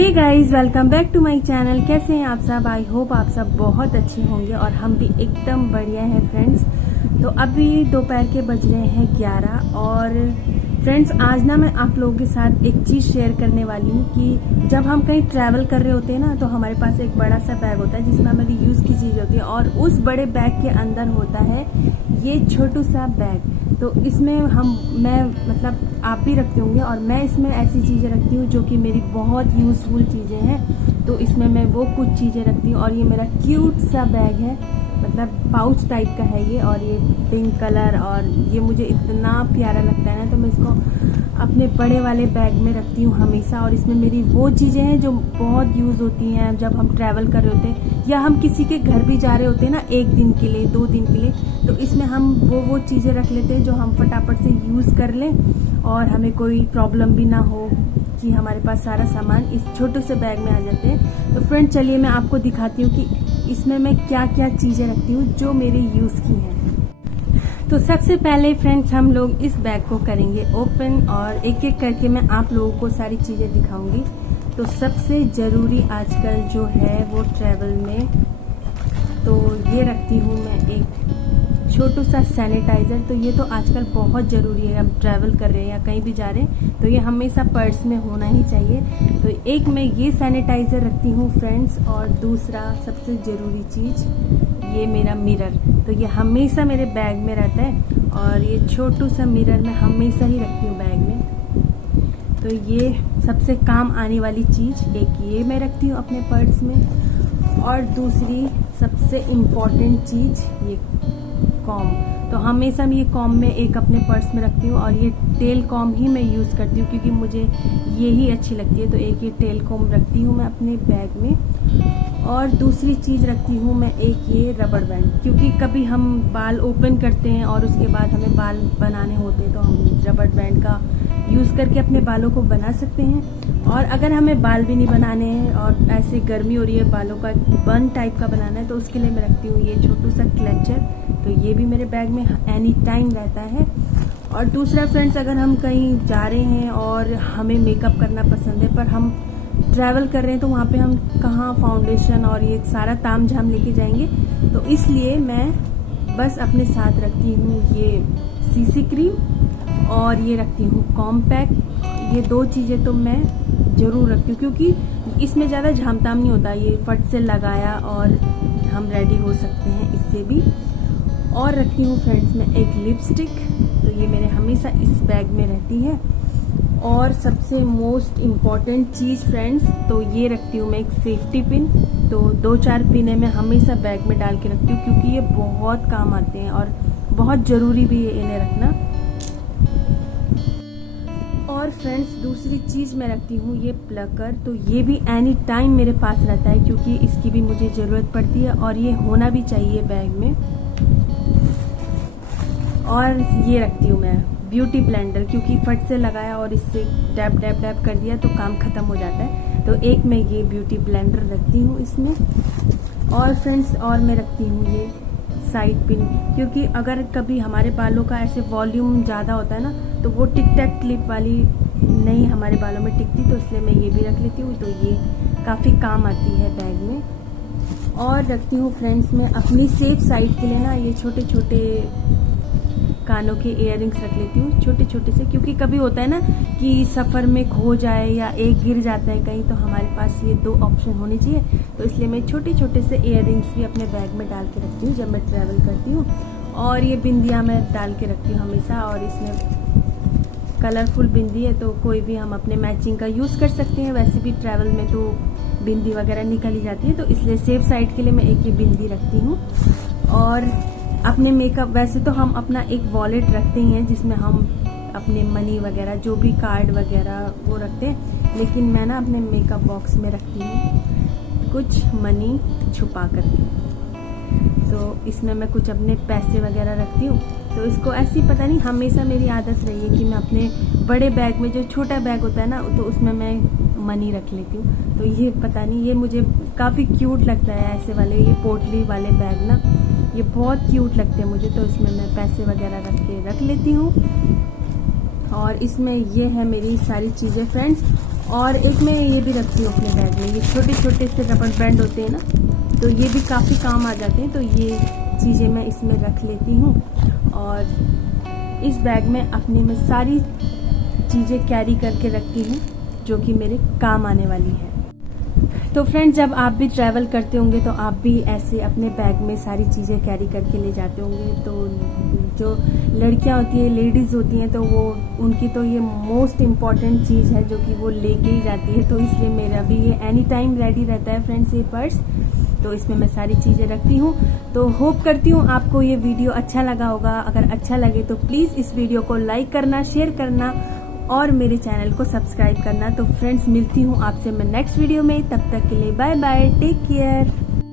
Hey guys, welcome back to my channel. कैसे हैं आप सब? आई होप आप सब बहुत अच्छे होंगे और हम भी एकदम बढ़िया हैं फ्रेंड्स। तो अभी दोपहर के बज रहे हैं 11 और फ्रेंड्स आज ना मैं आप लोगों के साथ एक चीज़ शेयर करने वाली हूँ कि जब हम कहीं ट्रैवल कर रहे होते हैं ना, तो हमारे पास एक बड़ा सा बैग होता है जिसमें हमारी यूज़ की चीज़ होती है और उस बड़े बैग के अंदर होता है ये छोटू सा बैग। तो इसमें मैं मतलब आप भी रखते होंगे और मैं इसमें ऐसी चीज़ें रखती हूँ जो कि मेरी बहुत यूज़फुल चीज़ें हैं। तो इसमें मैं वो कुछ चीज़ें रखती हूँ और ये मेरा क्यूट सा बैग है, मतलब पाउच टाइप का है ये, और ये पिंक कलर और ये मुझे इतना प्यारा लगता है ना, तो मैं इसको अपने बड़े वाले बैग में रखती हूँ हमेशा। और इसमें मेरी वो चीज़ें हैं जो बहुत यूज़ होती हैं जब हम ट्रैवल कर रहे होते हैं या हम किसी के घर भी जा रहे होते हैं ना, 1 दिन के लिए 2 दिन के लिए, तो इसमें हम वो चीज़ें रख लेते हैं जो हम फटाफट से यूज़ कर लें और हमें कोई प्रॉब्लम भी ना हो कि हमारे पास सारा सामान इस छोटे से बैग में आ जाते हैं। तो फ्रेंड चलिए मैं आपको दिखाती हूँ कि इसमें मैं क्या क्या चीज़ें रखती हूँ जो मेरे यूज़ की हैं। तो सबसे पहले फ्रेंड्स हम लोग इस बैग को करेंगे ओपन और एक एक करके मैं आप लोगों को सारी चीज़ें दिखाऊंगी। तो सबसे ज़रूरी आजकल जो है वो ट्रैवल में, तो ये रखती हूँ मैं एक छोटू सा सैनिटाइज़र। तो ये तो आजकल बहुत ज़रूरी है, हम ट्रैवल कर रहे हैं या कहीं भी जा रहे हैं तो ये हमेशा पर्स में होना ही चाहिए। तो एक मैं ये सैनिटाइज़र रखती हूँ फ्रेंड्स, और दूसरा सबसे ज़रूरी चीज़ ये मेरा मिरर, तो ये हमेशा मेरे बैग में रहता है और ये छोटू सा मिरर मैं हमेशा ही रखती हूँ बैग में। तो ये सबसे काम आने वाली चीज़ एक ये मैं रखती हूँ अपने पर्स में, और दूसरी सबसे इम्पॉर्टेंट चीज़ ये कॉम। तो हमेशा मैं ये कॉम में एक अपने पर्स में रखती हूँ और ये टेल कॉम ही मैं यूज़ करती हूँ क्योंकि मुझे ये ही अच्छी लगती है। तो एक ये टेल कॉम रखती हूँ मैं अपने बैग में, और दूसरी चीज़ रखती हूँ मैं एक ये रबड़ बैंड, क्योंकि कभी हम बाल ओपन करते हैं और उसके बाद हमें बाल बनाने होते हैं तो हम रबड़ बैंड का यूज़ करके अपने बालों को बना सकते हैं। और अगर हमें बाल भी नहीं बनाने हैं और ऐसे गर्मी हो रही है, बालों का बन टाइप का बनाना है, तो उसके लिए मैं रखती हूँ ये छोटू सा क्लचर। तो ये भी मेरे बैग में एनी टाइम रहता है। और दूसरा फ्रेंड्स, अगर हम कहीं जा रहे हैं और हमें मेकअप करना पसंद है पर हम ट्रैवल कर रहे हैं तो वहाँ पे हम कहाँ फाउंडेशन और ये सारा ताम झाम लेके जाएंगे, तो इसलिए मैं बस अपने साथ रखती हूँ ये सीसी क्रीम और ये रखती हूँ कॉम्पैक्ट। ये 2 चीज़ें तो मैं ज़रूर रखती हूँ क्योंकि इसमें ज़्यादा झामताम नहीं होता, ये फट से लगाया और हम रेडी हो सकते हैं इससे भी। और रखती हूँ फ्रेंड्स मैं एक लिपस्टिक, तो ये मेरे हमेशा इस बैग में रहती है। और सबसे मोस्ट इम्पॉर्टेंट चीज़ फ्रेंड्स, तो ये रखती हूँ मैं एक सेफ्टी पिन। तो 2-4 पिनें मैं हमेशा बैग में डाल के रखती हूँ क्योंकि ये बहुत काम आते हैं और बहुत ज़रूरी भी है इन्हें रखना। और फ्रेंड्स दूसरी चीज़ मैं रखती हूँ ये प्लकर, तो ये भी एनी टाइम मेरे पास रहता है क्योंकि इसकी भी मुझे ज़रूरत पड़ती है और ये होना भी चाहिए बैग में। और ये रखती हूँ मैं ब्यूटी ब्लेंडर, क्योंकि फट से लगाया और इससे डैब डैब डैब कर दिया तो काम ख़त्म हो जाता है। तो एक मैं ये ब्यूटी ब्लेंडर रखती हूँ इसमें। और फ्रेंड्स और मैं रखती हूँ ये साइड पिन, क्योंकि अगर कभी हमारे बालों का ऐसे वॉल्यूम ज़्यादा होता है ना, तो वो टिक टैक क्लिप वाली नहीं हमारे बालों में टिकती, तो इसलिए मैं ये भी रख लेती हूँ। तो ये काफ़ी काम आती है बैग में। और रखती हूँ फ्रेंड्स मैं अपनी सेफ साइड के लिए ना ये छोटे छोटे कानों के इयररिंग्स रख लेती हूँ, छोटे छोटे से, क्योंकि कभी होता है ना कि सफ़र में खो जाए या एक गिर जाता है कहीं, तो हमारे पास ये 2 ऑप्शन होने चाहिए। तो इसलिए मैं छोटे छोटे से इयररिंग्स भी अपने बैग में डाल के रखती हूँ जब मैं ट्रैवल करती हूँ। और ये बिंदियाँ मैं डाल के रखती हूँ हमेशा, और इसमें कलरफुल बिंदी है तो कोई भी हम अपने मैचिंग का यूज़ कर सकते हैं। वैसे भी ट्रैवल में तो बिंदी वगैरह निकल ही जाती है, तो इसलिए सेफ साइड के लिए मैं एक ये बिंदी रखती हूँ। और अपने मेकअप, वैसे तो हम अपना एक वॉलेट रखते ही हैं जिसमें हम अपने मनी वगैरह जो भी कार्ड वगैरह वो रखते हैं, लेकिन मैं ना अपने मेकअप बॉक्स में रखती हूँ कुछ मनी छुपा करके। तो इसमें मैं कुछ अपने पैसे वगैरह रखती हूँ। तो इसको ऐसी पता नहीं हमेशा मेरी आदत रही है कि मैं अपने बड़े बैग में, जो छोटा बैग होता है ना, तो उसमें मैं मनी रख लेती हूँ। तो ये पता नहीं, ये मुझे काफ़ी क्यूट लगता है ऐसे वाले, ये पोटली वाले बैग ना ये बहुत क्यूट लगते हैं मुझे। तो इसमें मैं पैसे वगैरह रख लेती हूँ। और इसमें ये है मेरी सारी चीज़ें फ्रेंड्स। और एक मैं ये भी रखती हूँ अपने बैग में, ये छोटे छोटे से रबड़ बैंड होते हैं ना, तो ये भी काफ़ी काम आ जाते हैं। तो ये चीज़ें मैं इसमें रख लेती हूँ और इस बैग में अपने में सारी चीज़ें कैरी करके रखती हूँ जो कि मेरे काम आने वाली है। तो फ्रेंड्स, जब आप भी ट्रैवल करते होंगे तो आप भी ऐसे अपने बैग में सारी चीज़ें कैरी करके ले जाते होंगे। तो जो लड़कियां होती हैं, लेडीज़ होती हैं, तो वो उनकी तो ये मोस्ट इम्पॉर्टेंट चीज़ है जो कि वो लेके ही जाती है। तो इसलिए मेरा भी ये एनी टाइम रेडी रहता है फ्रेंड्स, ये पर्स। तो इसमें मैं सारी चीज़ें रखती हूँ। तो होप करती हूँ आपको ये वीडियो अच्छा लगा होगा। अगर अच्छा लगे तो प्लीज़ इस वीडियो को लाइक करना, शेयर करना और मेरे चैनल को सब्सक्राइब करना। तो फ्रेंड्स, मिलती हूँ आपसे मैं नेक्स्ट वीडियो में। तब तक के लिए बाय बाय, टेक केयर।